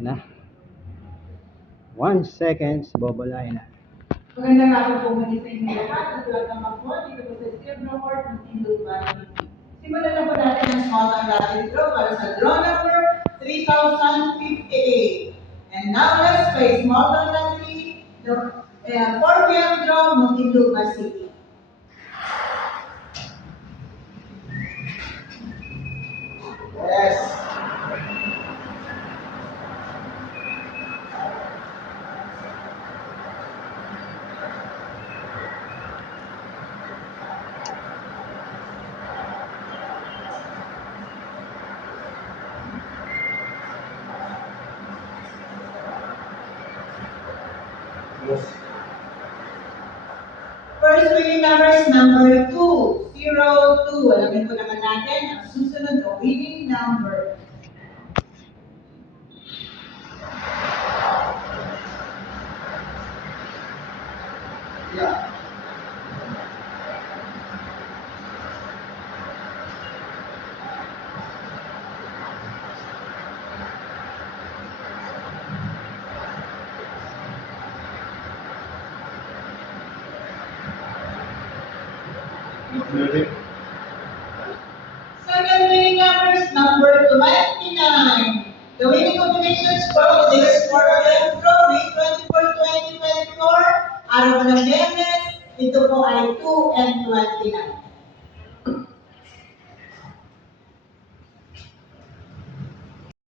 Yan na. 1 seconds, bobolahin na. Magandang araw po muli sa inyo lahat. Natulad naman po, dito po sa Silver Court ng Tindog Valley. Simulan na po natin ang small time rapid draw para sa draw number 3058. And now let's play small time lottery, the 4 p.m. draw, Muntinlupa City. Yes. First winning number is number 202. Alamin po naman natin ang susunod na winning number. Yeah. Second winning number is number 29. The winning combinations for this 4 p.m. draw, May 24, 2024, araw ng Biyernes, ito po ay 2 and 29.